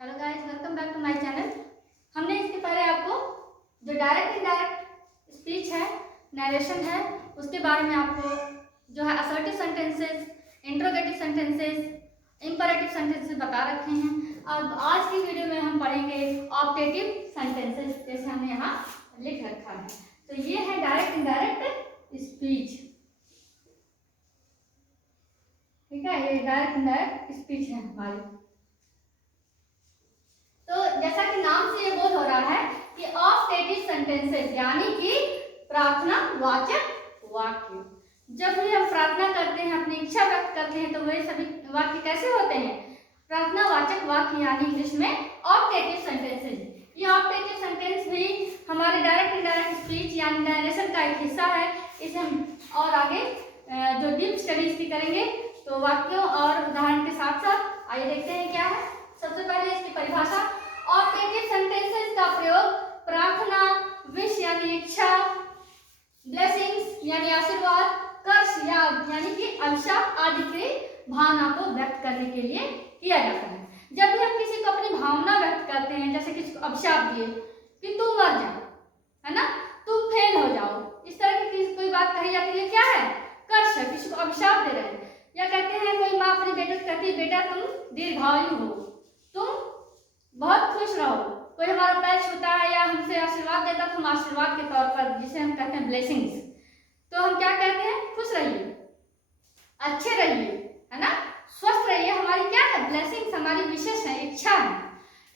Hello guys, welcome back to my channel. हमने इसके पहले आपको जो डायरेक्ट इनडायरेक्ट स्पीच है, नरेशन है, उसके बारे में आपको जो है assertive sentences, interrogative sentences, imperative sentences बता रखे हैं। अब आज की वीडियो में हम पढ़ेंगे ऑप्टेटिव सेंटेंसेस, जैसे हमने यहाँ लिख रखा है। तो ये है डायरेक्ट इनडायरेक्ट स्पीच, ठीक है। ये डायरेक्ट इनडायरेक्ट स्पीच है हमारी। तो जैसा कि नाम से ये बोध हो रहा है कि ऑप्टेटिव सेंटेंसेस यानी कि प्रार्थना वाचक वाक्य। जब भी हम प्रार्थना करते हैं, अपनी इच्छा व्यक्त करते हैं, तो वे सभी वाक्य कैसे होते हैं? प्रार्थना वाचक वाक्य यानी इंग्लिश में ऑप्टेटिव सेंटेंसेस। ये ऑप्टेटिव सेंटेंस भी हमारे डायरेक्ट इनडायरेक्ट स्पीच यानी नरेशन का एक हिस्सा है। इसे हम और आगे जो डीप स्टडीज की करेंगे, तो वाक्यों और उदाहरण के साथ साथ आइए देखते हैं क्या है। सबसे पहले इसकी परिभाषा। ऑप्टेटिव सेंटेंसेस का प्रयोग प्रार्थना, विश यानी इच्छा, ब्लेसिंग्स यानी आशीर्वाद, कर्ष यानी कि अभिशाप आदि की भावना को व्यक्त करने के लिए किया जाता है। जब भी हम किसी को अपनी भावना व्यक्त करते हैं, जैसे किसी को अभिशाप दिए कि तुम मर जाओ, है ना, तुम फेल हो जाओ, इस तरह की कोई बात कही जाती है, क्या है? कर्ष है, किसी को अभिशाप दे रहे हैं। या कहते हैं कोई माँ अपने बेटे को कहती है, बेटा तुम दीर्घायु हो, तुम बहुत खुश रहो। कोई हमारा पैर छूता है या हमसे आशीर्वाद देता है, तो हम आशीर्वाद के तौर पर, जिसे हम कहते हैं ब्लेसिंग्स, तो हम क्या कहते हैं? खुश रहिए, अच्छे रहिए, है ना, स्वस्थ रहिए। हमारी क्या है? ब्लेसिंग्स हमारी विशेष है, इच्छा है,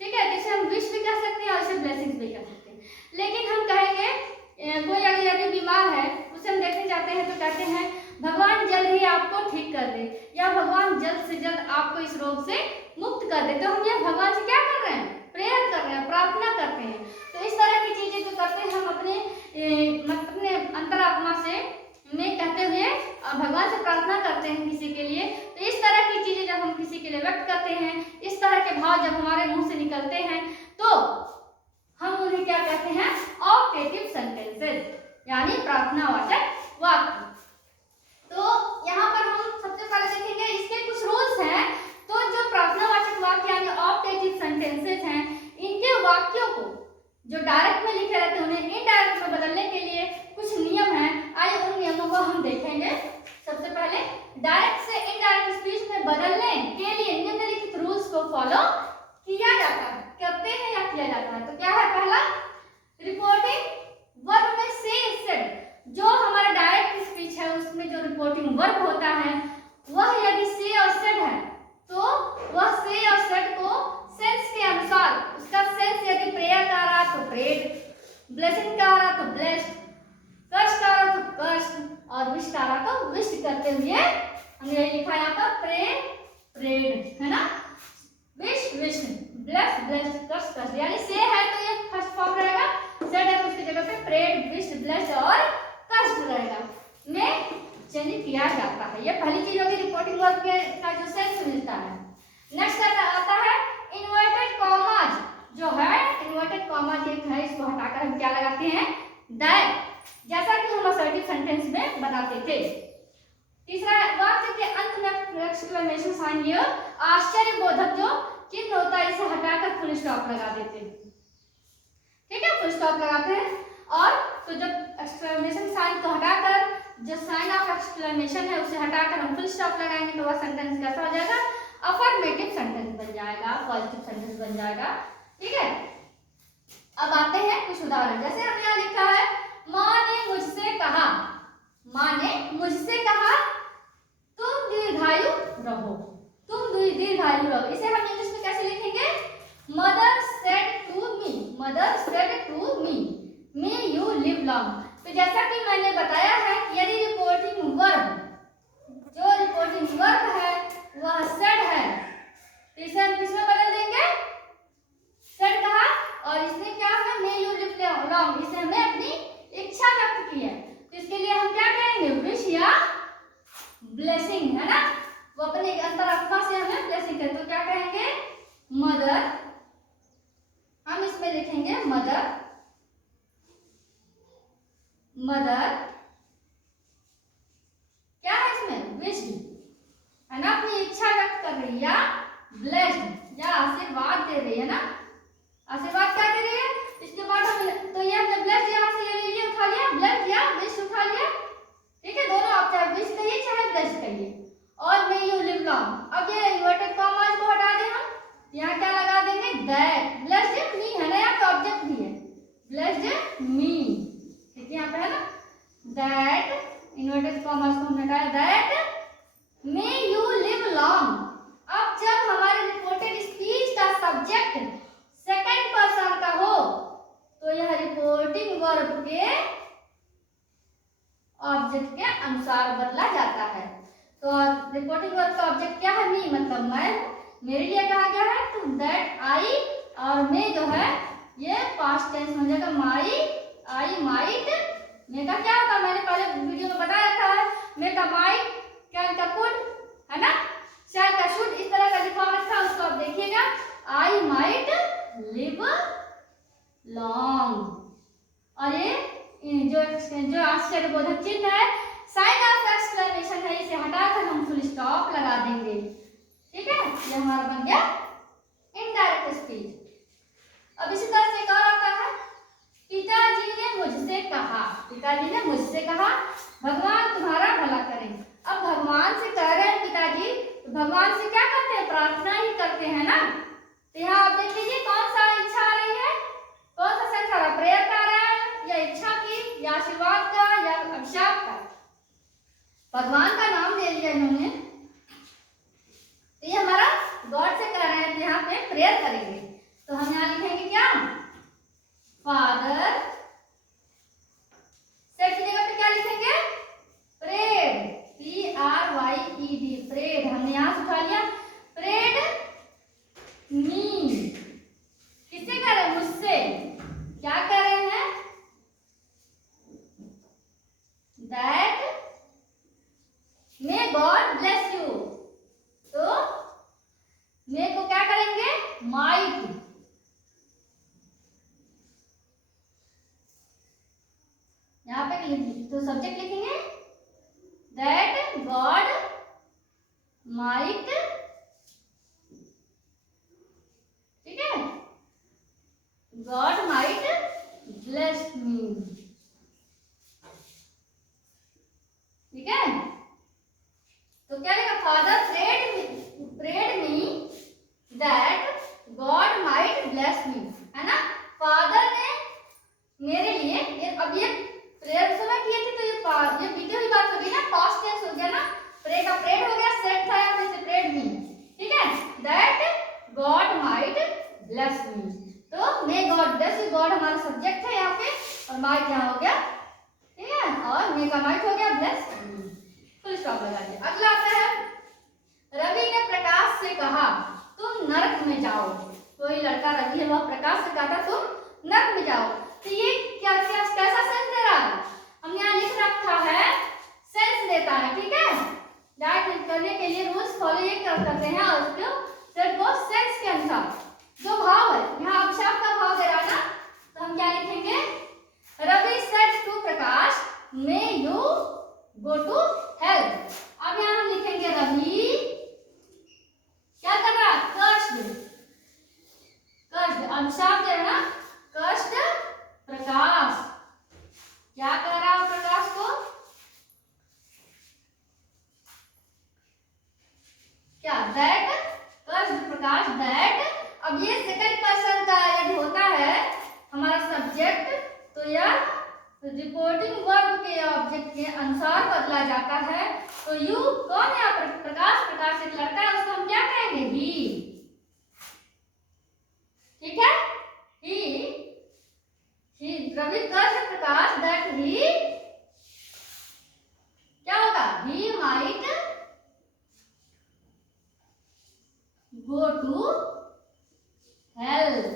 ठीक है। जिसे हम विश भी कह सकते हैं और इसे ब्लेसिंग्स भी कह सकते हैं। लेकिन हम कहेंगे कोई अगर यदि बीमार है, उसे हम देखने जाते हैं तो कहते हैं भगवान जल्द ही आपको ठीक कर दे, या भगवान जल्द से जल्द आपको इस रोग से मुक्त कर दे। तो हम ये भगवान से क्या कर रहे हैं? प्रेयर कर रहे हैं, प्रार्थना करते हैं। तो इस तरह की चीजें जो करते हैं हम अपने अंतरात्मा से में कहते हुए भगवान से प्रार्थना करते हैं किसी के लिए। तो इस तरह की चीजें जब हम किसी के लिए व्यक्त करते हैं, इस तरह के भाव जब हमारे मुंह से निकलते हैं, तो हम उन्हें क्या कहते हैं? ऑप्टेटिव सेंटेंसेस यानी प्रार्थनावाचक वाक्य। तो यहाँ पर हम सबसे पहले देखेंगे इसके कुछ रूल्स हैं। तो जो प्रार्थनावाचक वाक्य यानी ऑप्टेटिव सेंटेंसेस हैं, इनके वाक्यों को जो डायरेक्ट में लिखे रहते हैं, उन्हें इनडायरेक्ट में बदलने के लिए कुछ नियम हैं। आइए उन नियमों को हम देखेंगे। सबसे पहले डायरेक्ट से इनडायरेक्ट स्पीच में बदलने के लिए निम्नलिखित रूल्स को फॉलो किया जाता है, करते हैं या किया जाता है। तो क्या है? पहला, रिपोर्टिंग वर्ब में से सेड। जो हमारा डायरेक्ट स्पीच है उसमें जो रिपोर्टिंग वर्ब होता है, वह यदि से और सेड है, तो वह से और सेड को सेंस के अनुसार, उसका सेंस यदि प्रेयर का रहा तो प्रेड, ब्लेसिंग का रहा तो ब्लेस्ड, कर्ष का रहा तो कर्स्ड और विश का रहा तो विश करते हुए हमने लिखा यहाँ पर प्रे प्रेड, है ना, wish wish, bless blessed, कर्ष cursed. यानी से है तो ये फर्स्ट फॉर्म रहेगा, सेड है तो उसकी जगह पे प्रेड, विश, ब्लेस्ड और कर्स्ड रहेगा में चेंज किया जाता है। ये पहली चीज होगी, रिपोर्टिंग वर्ब का जो सेंस मिलता है। नेक्स्ट आता है इन्वर्टेड कॉमाज। जो है इन्वर्टेड कॉमाज एक है, इसको हटाकर हम क्या लगाते हैं? दैट, जैसा कि हम असर्टिव सेंटेंस में बनाते थे। तीसरा, वाक्य के अंत में एक्सक्लेमेशन साइन या आश्चर्यबोधक जो चिन्ह होता है, इसे हटाकर फुल स्टॉप लगा देते हैं, ठीक है, फुल स्टॉप लगाते हैं। और तो जब एक्सक्लेमेशन साइन को हटाकर जो साइन ऑफ एक्सक्लेमेशन है उसे हटाकर हम फुल स्टॉप लगाएंगे, तो वह सेंटेंस कैसा हो जाएगा? अफर्मेटिव सेंटेंस बन जाएगा, पॉजिटिव सेंटेंस बन जाएगा, ठीक है। अब आते हैं कुछ उदाहरण। जैसे हमने यहाँ लिखा है, माँ ने मुझसे कहा, माँ ने मुझसे कहा तुम दीर्घायु रहो, तुम दीर्घायु रहो। इसे हम इंग्लिश में कैसे लिखेंगे? Mother said to me, mother said to me, may you live long. तो जैसा कि मैंने बताया है कि यदि रिपोर्टिंग वर्ब, जो रिपोर्टिंग वर्ब है वह सेड है, तो इसे हम किसमें बदल देंगे? सेड कहा और इसने क्या है? मे यू लिव लॉन्ग, इसे हमें अपनी इच्छा व्यक्त की है, तो इसके लिए हम क्या करेंगे? विश या ब्लेसिंग, है ना, वो अपने अंतरात्मा से हमें ब्लेसिंग करें, तो क्या कहेंगे? मदर, हम इसमें लिखेंगे मदर, मदर क्या है इसमें? विश, है ना, अपनी इच्छा व्यक्त कर रही है, या ब्लेस्ड, या आशीर्वाद दे रही है ना, आशीर्वाद क्या दे रही है। इसके बाद हम तो ये हमने ब्लेस्ड यहाँ से ये ले लिया, उठा लिया, ब्लेस्ड या विश उठा लिया, ठीक है, दोनों आप चाहे विश कहिए चाहे ब्लेस्ड कहिए। और मे यू लिव लॉन्ग, अब ये इन्वर्टेड कॉमास को हटा दें हम, यहाँ क्या लगा देंगे दैट, ब्लेस्ड मी है ना, यहाँ पे ऑब्जेक्ट भी है, ब्लेस्ड मी, ठीक है, यहाँ पे है ना दैट, इन्वर्टेड कॉमास को हमने हटाया, that may you live long. अब जब हमारे रिपोर्टेड स्पीच का सब्जेक्ट सेकंड पर्सन का हो तो यह रिपोर्टिंग वर्ब के ऑब्जेक्ट के अनुसार बदला जाता है। तो रिपोर्टिंग वर्ब का ऑब्जेक्ट क्या है, मी, मतलब मैं, मेरे लिए कहा गया है, तो दैट आई, और मे जो है ये पास्ट टेंस हो जाएगा, माई, आई माइट, मे का क्या होता है, मैंने पहले वीडियो में बता रखा है, मे का माइट, कैन का कुड, है ना, शैल का शुड, इस तरह का लिखा रखा है, उसको आप देखिएगा, आई माइट लिव लॉन्ग। और ये जो आश्चर्यबोधक चिन्ह है, साइन ऑफ एक्सक्लेमेशन है, इसे हटाकर हम फुल स्टॉप लगा देंगे, ठीक है, ये हमारा बन गया इनडायरेक्ट स्पीच। अब इसी तरह से एक और आता है, पिताजी ने मुझसे कहा, पिताजी ने मुझसे कहा भगवान तुम्हारा भला करें। अब भगवान से कह रहे हैं पिताजी, तो भगवान से क्या करते हैं, प्रार्थना ही करते हैं ना। तो यहाँ आप देख लीजिए कौन सा इच्छा आ रही है, कौन सा सेंस आ रहा है, प्रेयर का आ रहा है या इच्छा की या आशीर्वाद का या अभिशाप का। भगवान का नाम ले लिया इन्होंने, तो ये हमारा गॉड से कह रहे हैं, तो यहाँ पे प्रेयर करेंगे, तो हम यहाँ लिखेंगे क्या, फादर, सेट की जगह पे क्या लिखेंगे, प्रेड, PRYED, प्रेड, हमने यहां से उठा लिया, प्रेड मी, किससे कह रहे हैं, मुझसे, क्या कह रहे हैं, that may God bless you, तो मे को क्या करेंगे, माइट, यहाँ पे तो सब्जेक्ट लिखेंगे दैट गॉड माइट, ठीक है, गॉड माइट ब्लेस मी, ठीक है। तो क्या लिखा, father prayed me that God might bless me, है ना, फादर ने मेरे लिए, अब ये प्रेयर सुना किए थे, तो ये बीती हुई बात हो गई ना, पास्ट टेंस हो गया ना, प्रे का प्रेड हो गया, सेट था यहाँ पे प्रेड मी, ठीक है, that God might bless me, तो may God bless you, God हमारा सब्जेक्ट है यहाँ पे, और माइट यहाँ हो गया, ठीक है, और मे का माइट हो गया ब्लेस मी, फुल स्टॉप लगा दिया। अगला आता है, रवि ने प्रकाश से कहा तुम नरक में जाओ, कोई लड़का रवि है, वह प्रकाश से कहा था तुम नरक में जाओ, तो ये क्या क्या कैसा सेंस दे रहा है, हमने यहाँ लिख रखा है, सेंस देता है, ठीक है, डायरेक्ट करने के लिए रूल्स फॉलो ये करते हैं, और उसको सेट को सेंस के अनुसार जो भाव है, यहाँ अभिशाप का भाव दे रहा है ना, तो हम क्या लिखेंगे, Ravi said to Prakash may you go to help. अब यहाँ हम लिखेंगे रवि क्या कर रहा है, कष्ट, कष्ट, अभिशाप दे रहा, कष्ट प्रकाश, क्या कह रहा है प्रकाश को, क्या, दैट, कष्ट प्रकाश, दैट, अब ये सेकंड पर्सन का यदि होता है हमारा सब्जेक्ट, तो यह रिपोर्टिंग वर्ब के ऑब्जेक्ट के अनुसार बदला जाता है, तो यू कौन है यहाँ पर, प्रकाश, प्रकाश एक लड़का है, उसको हम क्या कहेंगे, ही, ठीक है, ही, रवि कष्ट प्रकाश, दैट ही, क्या होगा, he might go to help,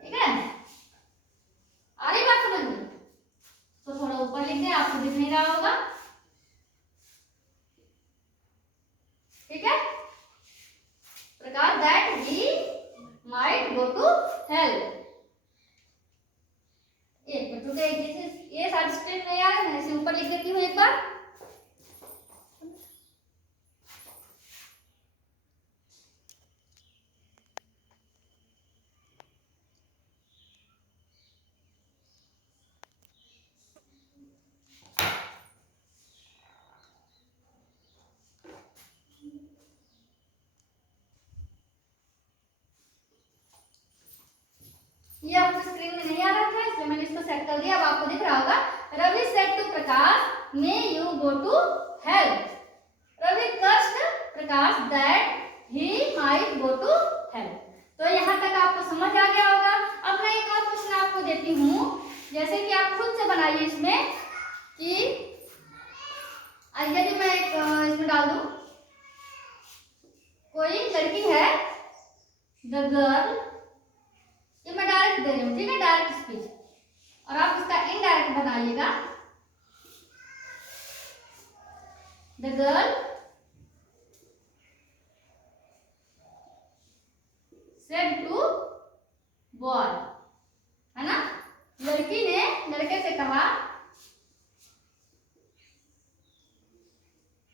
ठीक है, आ रही बात समझ में, तो थोड़ा ऊपर लिख दें, आपको दिख नहीं रहा होगा, पे स्क्रीन में नहीं आ रहा था इसलिए मैंने इसको सेट कर दिया। अब आपको दिख रहा होगा। Ravi said to Prakash may you go to help. Ravi कष्ट Prakash that he might go to help. तो यहाँ तक आपको समझ आ गया होगा। अब मैं एक और क्वेश्चन आपको देती हूँ, जैसे कि आप खुद से बनाइए इसमें कि यदि मैं एक इसमें डाल दूं, कोई लड़की है द गर्ल, ये मैं डायरेक्ट दे रही हूँ, ठीक है, डायरेक्ट स्पीच, और आप इसका इनडायरेक्ट बनाइएगा। The girl said to boy, है ना, लड़की ने लड़के से कहा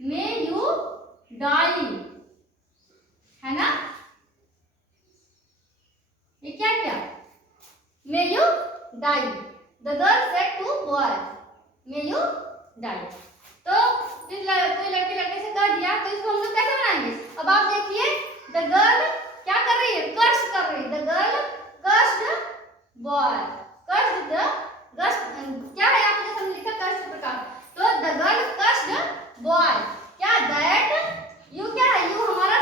मे यू डाई, है ना, ये क्या क्या, may you die. The girl said to boy may you die. तो कोई लड़के लड़के से कह दिया, तो इसको हम लोग कैसे बनाएंगे? अब आप देखिए, द गर्ल क्या कर रही है? कर्स्ट कर रही है। The girl cursed boy, cursed the क्या है यहाँ पे जैसे लिखा कर्स्ड प्रकार, तो द गर्ल कर्स्ड बॉय, क्या दैट यू क्या है? यू हमारा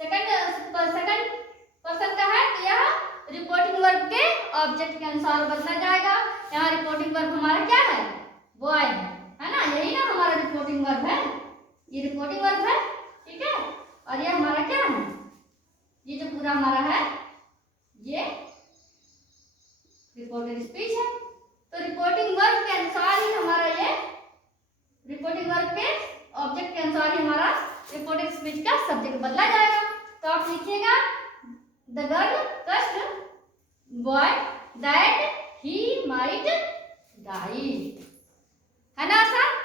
सेकंड पर्सन का है, तो यह रिपोर्टिंग वर्ब के ऑब्जेक्ट के अनुसार बदला जाएगा। यहाँ रिपोर्टिंग वर्ब हमारा क्या है? बॉय है ना, यही ना हमारा रिपोर्टिंग वर्ब है, ये रिपोर्टिंग वर्ब है, ठीक है। और ये हमारा क्या है? ये जो पूरा हमारा है ये रिपोर्टेड स्पीच है। तो रिपोर्टिंग वर्ब के अनुसार ही हमारा ये रिपोर्टिंग वर्ब के ऑब्जेक्ट के अनुसार ही हमारा रिपोर्टेड स्पीच का सब्जेक्ट बदला जाएगा। तो आप लिखिएगा the girl cursed boy that he might die, है ना आसान।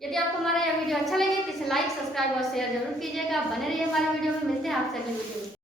यदि आपको हमारा यह वीडियो अच्छा लगे तो इसे लाइक, सब्सक्राइब और शेयर जरूर कीजिएगा। बने रहिए हमारे वीडियो में। मिलते हैं आपसे अगले वीडियो में।